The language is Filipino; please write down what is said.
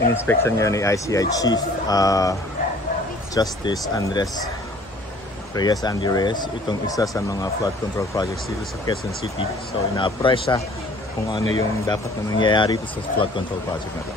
in-inspection niya ni ICI Chief Justice Andres Reyes, Andy Reyes, itong isa sa mga flood control projects dito sa Quezon City. So ina-appraise siya kung ano yung dapat na nangyayari dito sa flood control project na ito.